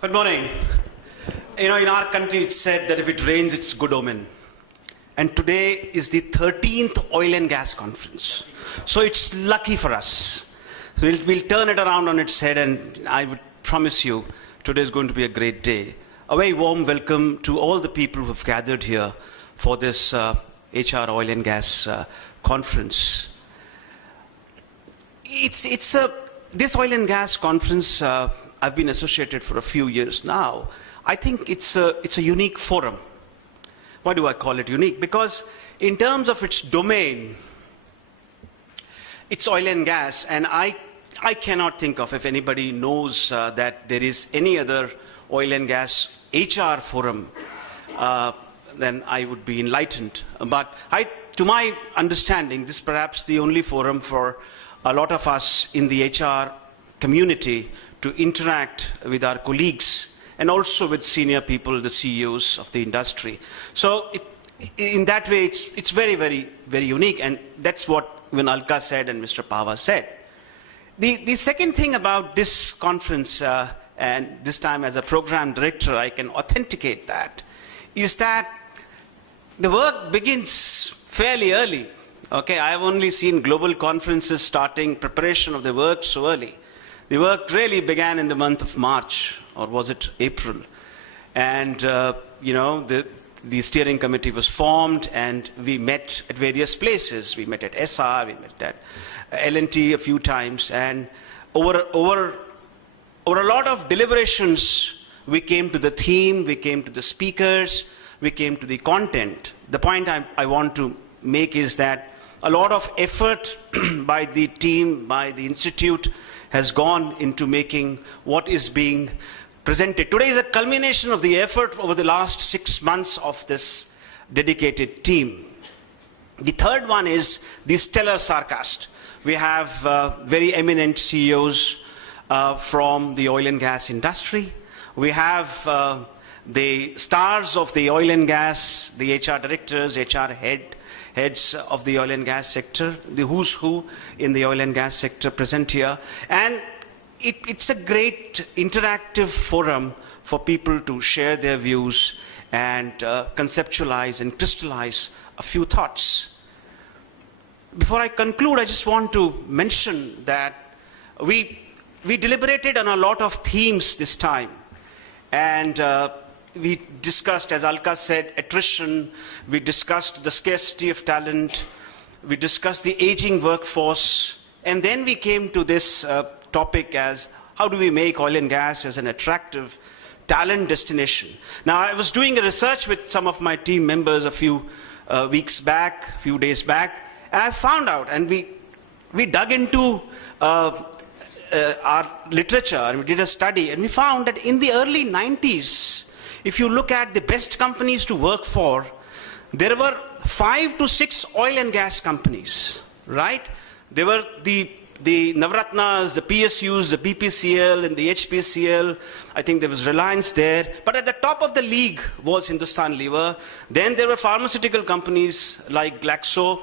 Good morning. You know, in our country it's said that if it rains, it's good omen. And today is the 13th oil and gas conference. So it's lucky for us. So we'll turn it around on its head, and I would promise you today is going to be a great day. A very warm welcome to all the people who have gathered here for this HR oil and gas conference. This oil and gas conference, I've been associated for a few years now. I think it's a unique forum. Why do I call it unique? Because in terms of its domain, it's oil and gas, and I cannot think of, if anybody knows that there is any other oil and gas HR forum, then I would be enlightened. But to my understanding, this is perhaps the only forum for a lot of us in the HR community to interact with our colleagues and also with senior people, the CEOs of the industry. So in that way, it's very, very, very unique, and that's what even Alka said and Mr. Pava said. The second thing about this conference, and this time as a program director, I can authenticate that, is that the work begins fairly early. Okay, I have only seen global conferences starting preparation of the work so early. The work really began in the month of March, or was it April? And, the steering committee was formed, and we met at various places. We met at SR, we met at L&T a few times, and over a lot of deliberations, we came to the theme, we came to the speakers, we came to the content. The point I want to make is that a lot of effort by the team, by the institute, has gone into making what is being presented. Today is a culmination of the effort over the last 6 months of this dedicated team. The third one is the stellar sarcast. We have very eminent CEOs from the oil and gas industry. We have the stars of the oil and gas, the HR directors, HR heads of the oil and gas sector, the who's who in the oil and gas sector present here. And it's a great interactive forum for people to share their views and conceptualize and crystallize a few thoughts. Before I conclude, I just want to mention that we deliberated on a lot of themes this time. And we discussed, as Alka said, attrition. We discussed the scarcity of talent. We discussed the aging workforce. And then we came to this topic as how do we make oil and gas as an attractive talent destination. Now, I was doing a research with some of my team members a few days back, and I found out, and we dug into our literature, and we did a study, and we found that in the early 90s, if you look at the best companies to work for, there were 5 to 6 oil and gas companies, right? There were the Navratnas, the PSUs, the BPCL, and the HPCL. I think there was Reliance there. But at the top of the league was Hindustan Lever. Then there were pharmaceutical companies like Glaxo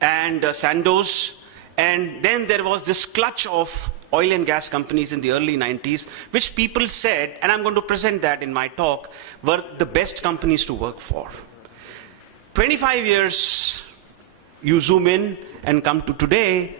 and Sandoz. And then there was this clutch of oil and gas companies in the early 90s, which people said, and I'm going to present that in my talk, were the best companies to work for. 25 years, you zoom in and come to today,